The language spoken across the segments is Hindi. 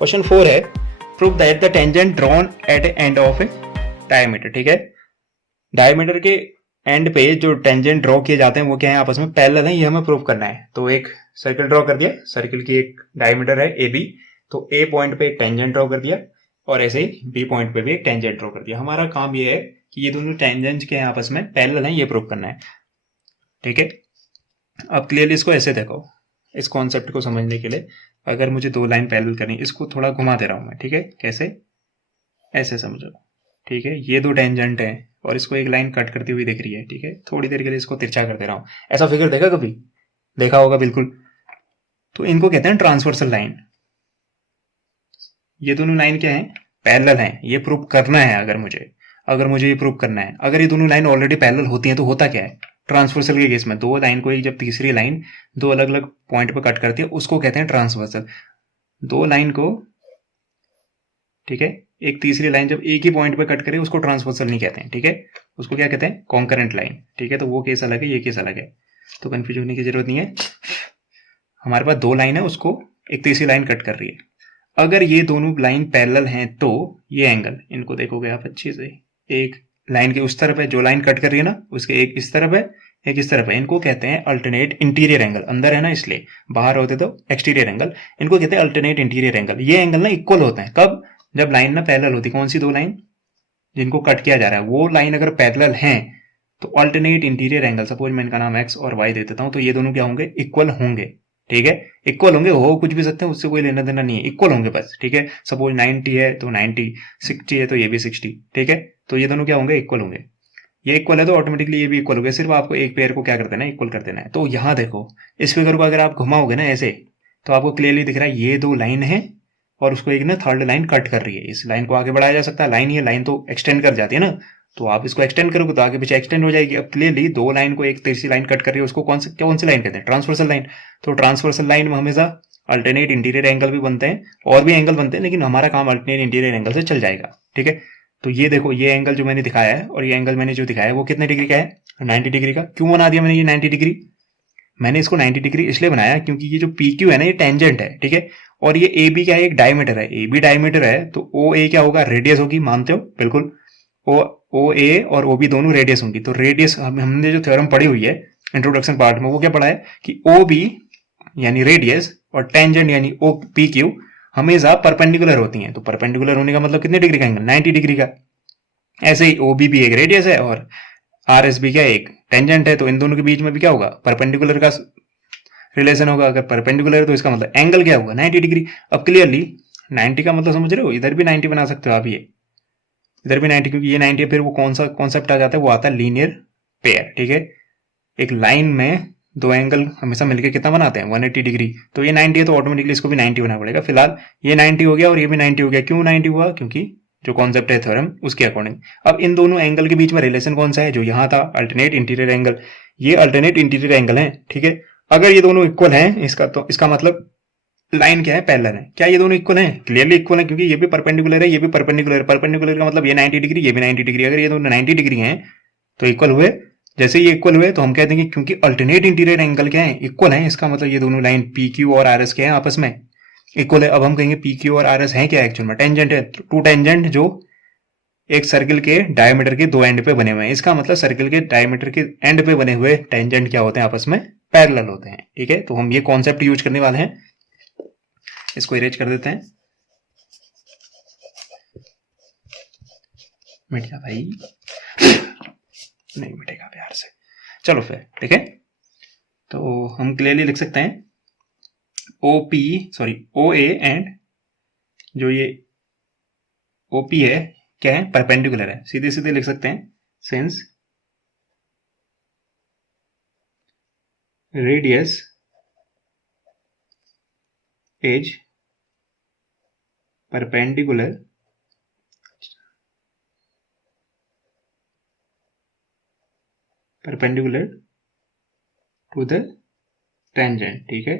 क्वेश्चन 4 है, prove that the tangent drawn at end of A diameter. ठीक है, डायमीटर के एंड पे जो टेंजेंट ड्रॉ किए जाते हैं वो क्या है, आपस में पैरेलल है, ये हमें प्रूव करना है। तो एक सर्कल ड्रॉ कर दिया, सर्कल की एक डायमीटर है ए बी, तो ए पॉइंट पे एक टेंजेंट ड्रॉ कर दिया और ऐसे ही बी पॉइंट पे भी एक टेंजेंट ड्रॉ कर दिया। हमारा काम ये है कि ये दोनों टेंजेंट के आपस में पैरेलल हैं, ये प्रूव करना है। ठीक है, अब क्लियरली इसको ऐसे देखो, इस कॉन्सेप्ट को समझने के लिए अगर मुझे दो लाइन पैरेलल करनी, इसको थोड़ा घुमा दे रहा हूं मैं। ठीक है, कैसे, ऐसे समझो। ठीक है, ये दो टेंजेंट है और इसको एक लाइन कट करती हुई दिख रही है। ठीक है, थोड़ी देर के लिए इसको तिरछा कर दे रहा हूं। ऐसा फिगर देखा कभी? देखा होगा बिल्कुल। तो इनको कहते हैं ट्रांसवर्सल लाइन। ये दोनों लाइन क्या है, पैरेलल हैं, ये प्रूव करना है। अगर मुझे ये प्रूव करना है, अगर ये दोनों लाइन ऑलरेडी पैरेलल होती हैं तो होता क्या है, ट्रांसवर्सल के केस में दो लाइन को एक जब तीसरी लाइन दो अलग अलग पॉइंट पर कट करती है उसको कहते हैं ट्रांसवर्सल। दो लाइन को, ठीक है, एक तीसरी लाइन जब एक ही पॉइंट पे कट करे उसको ट्रांसवर्सल नहीं कहते हैं। ठीक है, उसको क्या कहते हैं, कॉन्करेंट लाइन। ठीक है, तो वो केस अलग है, ये केस अलग है, तो कंफ्यूज होने की जरूरत नहीं है। हमारे पास दो लाइन है, उसको एक तीसरी लाइन कट कर रही है। अगर ये दोनों लाइन पैरेलल हैं तो ये एंगल, इनको देखोगे आप अच्छे से, एक लाइन के उस तरफ है जो लाइन कट कर रही है ना, उसके एक इस तरफ है एक इस तरफ है, इनको कहते हैं अल्टरनेट इंटीरियर एंगल। अंदर है ना इसलिए, बाहर होते तो एक्सटीरियर एंगल, इनको कहते हैं अल्टरनेट इंटीरियर एंगल। ये एंगल ना इक्वल होते हैं कब, जब लाइन ना पैरेलल होती। कौन सी दो लाइन जिनको कट किया जा रहा है वो लाइन अगर पैरेलल हैं तो अल्टरनेट इंटीरियर एंगल, सपोज मैं इनका नाम एक्स और वाई दे देता हूं, तो ये दोनों क्या होंगे, इक्वल होंगे। ठीक है, इक्वल होंगे, हो कुछ भी सकते हैं, उससे कोई लेना देना नहीं है, इक्वल होंगे बस। ठीक है, सपोज 90 है तो 90, 60 है तो ये भी 60। ठीक है, तो ये दोनों क्या होंगे, इक्वल होंगे। ये इक्वल है तो ऑटोमेटिकली ये भी इक्वल हो गया, सिर्फ आपको एक पेयर को क्या कर देना है, इक्वल कर देना है। तो यहां देखो, इस फिगर को अगर आप घुमाओगे ना ऐसे, तो आपको क्लियरली दिख रहा है ये दो लाइन है और उसको एक ना थर्ड लाइन कट कर रही है। इस लाइन को आगे बढ़ाया जा सकता है, लाइन, ये लाइन तो एक्सटेंड कर जाती है ना, तो आप इसको एक्सटेंड करोगे तो आगे पीछे एक्सटेंड हो जाएगी। अब क्लियरली दो लाइन को एक तीसरी लाइन कट कर रही है, उसको कौन सी लाइन कहते हैं, ट्रांसवर्सल लाइन। तो ट्रांसवर्सल लाइन में हमेशा अल्टरनेट इंटीरियर एंगल भी बनते हैं और भी एंगल बनते हैं, लेकिन हमारा काम अल्टरनेट इंटीरियर एंगल से चल जाएगा। ठीक है, तो ये देखो, ये एंगल जो मैंने दिखाया है और ये एंगल मैंने जो दिखाया है वो कितने डिग्री का है, 90 डिग्री का। क्यों बना दिया मैंने ये 90 डिग्री? मैंने इसको 90 डिग्री इसलिए बनाया क्योंकि ये जो पी क्यू है ना, ये टेंजेंट है। ठीक है, और ये ए बी क्या है, एक डायमीटर है, ए बी डायमीटर है, तो ओ ए क्या होगा, रेडियस होगी, मानते हो? बिल्कुल, ओ ए और ओ बी दोनों रेडियस होंगी। तो रेडियस हमने जो थ्योरम पढ़ी हुई है इंट्रोडक्शन पार्ट में, वो क्या पढ़ा है कि ओ बी यानी रेडियस और टेंजेंट यानी ओ पी क्यू हमेशा परपेंडिकुलर होती हैं। तो परपेंडिकुलर होने का मतलब कितने डिग्री का एंगल, 90 डिग्री का। ऐसे ही ओ बी भी एक रेडियस है और आर एस भी क्या, एक टेंजेंट है, तो इन दोनों के बीच में भी क्या होगा, परपेंडिकुलर का रिलेशन होगा। अगर परपेंडिकुलर है तो इसका मतलब एंगल क्या होगा, 90 डिग्री। अब क्लियरली 90 का मतलब समझ रहे हो, इधर भी 90 बना सकते हो आप, ये इधर भी 90, क्योंकि ये 90 है, फिर वो कौन सा कॉन्सेप्ट आ जाता है, वो आता है लीनियर पेयर। ठीक है, एक लाइन में दो एंगल हमेशा मिलकर कितना बनाते हैं, 180 डिग्री। तो ये 90 है तो ऑटोमेटिकली इसको भी 90 होना पड़ेगा। फिलहाल ये 90 हो गया और ये भी 90 हो गया। क्यों 90 हुआ, क्योंकि जो कॉन्सेप्ट है थ्योरम उसके अकॉर्डिंग। अब इन दोनों एंगल के बीच में रिलेशन कौन सा है, जो यहां था, अल्टरनेट इंटीरियर एंगल। ये अल्टरनेट इंटीरियर एंगल है। ठीक है, अगर ये दोनों इक्वल हैं, इसका तो इसका मतलब लाइन क्या है, पैरेलल है। क्या ये दोनों इक्वल हैं? क्लियरली इक्वल है, क्योंकि ये भी परपेंडिकुलर है, ये भी परपेंडिकुलर है। परपेंडिकुलर का मतलब ये 90 डिग्री, ये भी 90 डिग्री। अगर ये दोनों 90 डिग्री हैं तो इक्वल हुए। जैसे ये इक्वल हुए तो हम कह देंगे क्योंकि अल्टरनेट इंटीरियर एंगल क्या है, इक्वल है, इसका मतलब ये दोनों लाइन पी क्यू और आर एस के हैं, आपस में इक्वल है। अब हम कहेंगे पी क्यू और आर एस है क्या, एक्चुअल में टेंजेंट है, टू टेंजेंट जो एक सर्किल के डायमीटर के दो एंड पे बने हुए हैं। इसका मतलब सर्किल के डायमीटर के एंड पे बने हुए टेंजेंट क्या होते हैं, आपस में पैरेलल होते हैं। ठीक है, तो हम ये कॉन्सेप्ट यूज करने वाले हैं। इसको इरेज कर देते हैं, मिट जा भाई, नहीं मिटेगा प्यार से। चलो फिर, ठीक है, तो हम क्लियरली लिख सकते हैं ओ ए एंड जो ये ओ पी है क्या है, परपेंडिकुलर है। सीधे सीधे लिख सकते हैं, since radius is perpendicular to the tangent. ठीक है,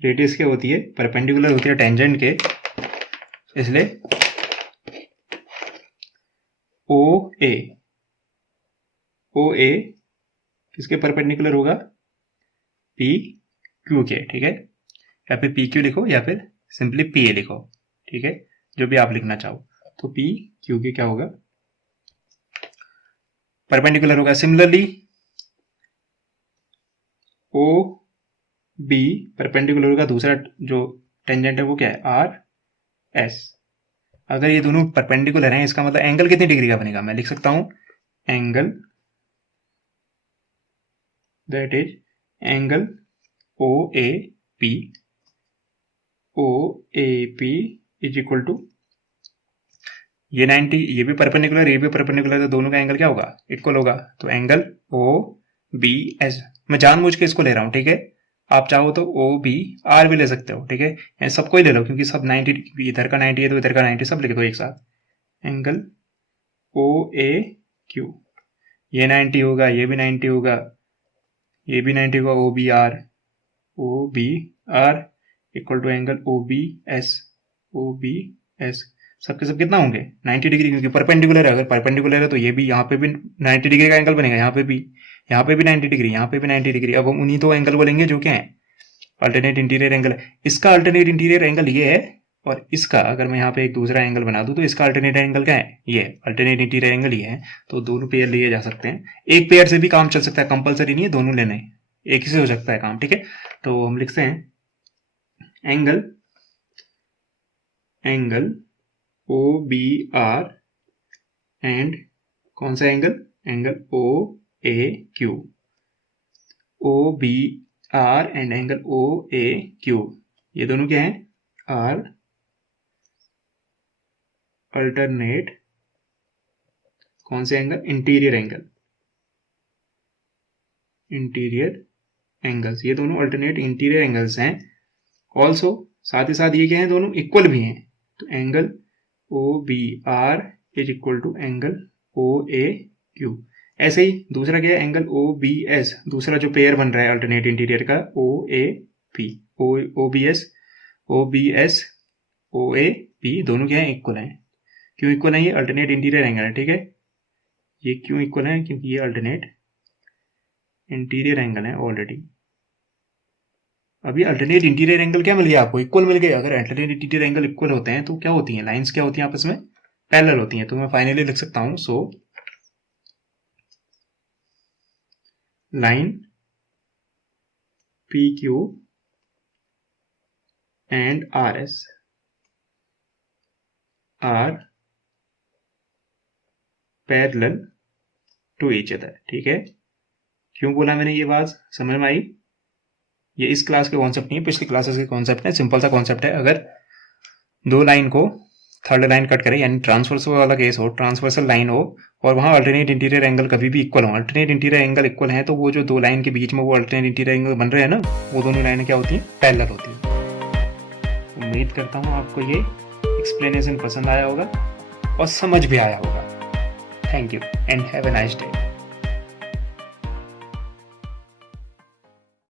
रेडियस क्या होती है, परपेंडिकुलर होती है टेंजेंट के, इसलिए ओ ए किसके परपेंडिकुलर होगा, पी क्यू के। ठीक है, या फिर पी क्यू लिखो या फिर सिंपली पी ए लिखो, ठीक है, जो भी आप लिखना चाहो। तो पी क्यू के क्या होगा, परपेंडिकुलर होगा। सिमिलरली ओ बी परपेंडिकुलर होगा, दूसरा जो टेंजेंट है वो क्या है, आर एस। अगर ये दोनों परपेंडिकुलर हैं, इसका मतलब एंगल कितनी डिग्री का बनेगा, मैं लिख सकता हूं angle that is angle O A P, O A P is equal to ये 90, ये भी परपेंडिकुलर, ये भी परपेंडिकुलर, तो दोनों का एंगल क्या होगा, इक्वल होगा। तो एंगल ओ बी एस, मैं जानबूझ के इसको ले रहा हूं, ठीक है, आप चाहो तो ओ बी आर भी ले सकते हो, ठीक है, सबको ही ले लो क्योंकि सब 90, इधर का 90 है तो इधर का 90, सब लिख दो एक साथ। एंगल ओ ए क्यू, ये 90 होगा, ये भी 90 होगा, ये भी 90 होगा, O B R equal to angle O B S, सबके सब कितना होंगे 90 डिग्री, क्योंकि परपेंडिकुलर है। अगर परपेंडिकुलर है तो ये भी, यहाँ पे भी 90 डिग्री का एंगल बनेगा, यहाँ पे भी 90 डिग्री, यहाँ पे भी 90 डिग्री। अब हम उन्हीं दो एंगल को लेंगे जो क्या है, अल्टरनेट इंटीरियर एंगल। इसका अल्टरनेट इंटीरियर एंगल ये है, और इसका अगर मैं यहाँ पे एक दूसरा एंगल बना दूं तो इसका अल्टरनेट एंगल क्या है, ये अल्टरनेट इंटीरियर एंगल ये है। तो दोनों पेयर लिए जा सकते हैं, एक पेयर से भी काम चल सकता है, कंपलसरी नहीं है दोनों लेने, एक ही से हो सकता है काम, ठीक है। तो हम लिखते हैं angle O B R and कौन सा angle O A Q, O B R and angle O A Q, ये दोनों क्या है, आर अल्टरनेट कौन से एंगल, इंटीरियर एंगल्स, ये दोनों अल्टरनेट इंटीरियर एंगल्स हैं। ऑल्सो साथ ही साथ ये क्या है, दोनों इक्वल भी हैं। तो angle O B R is equal to angle O A Q. ऐसे ही दूसरा क्या है, एंगल ओ बी एस, दूसरा जो पेयर बन रहा है अल्टरनेट इंटीरियर का, O A P, O B S O A P, दोनों क्या है, इक्वल हैं। क्यों इक्वल है, ये अल्टरनेट इंटीरियर एंगल है, ठीक है। ये क्यों इक्वल है, क्योंकि ये अल्टरनेट इंटीरियर एंगल है ऑलरेडी। अभी अल्टरनेट इंटीरियर एंगल क्या मिल गया आपको, इक्वल मिल गया। अगर अल्टरनेट इंटीरियर एंगल इक्वल होते हैं तो क्या होती हैं, लाइंस क्या होती हैं आपस में, पैरेलल होती हैं। तो मैं फाइनली लिख सकता हूं, so line P Q and R S are parallel to each other, ठीक है। क्यों बोला मैंने ये बात, समझ में आई। ये इस क्लास के कॉन्सेप्ट नहीं है, पिछली क्लासेस के कॉन्सेप्ट है, सिंपल सा कॉन्सेप्ट है। अगर दो लाइन को थर्ड लाइन कट करे, यानी ट्रांसवर्सल वाला केस हो, ट्रांसवर्सल लाइन हो, और वहां अल्टरनेट इंटीरियर एंगल कभी भी इक्वल हो, अल्टरनेट इंटीरियर एंगल इक्वल है, तो वो जो दो लाइन के बीच में वो अल्टरनेट इंटीरियर एंगल बन रहे हैं ना, वो दोनों लाइनें क्या होती हैं, पैरेलल होती हैं। उम्मीद करता हूँ आपको ये एक्सप्लेनेशन पसंद आया होगा और समझ भी आया होगा। Thank you and have a nice day.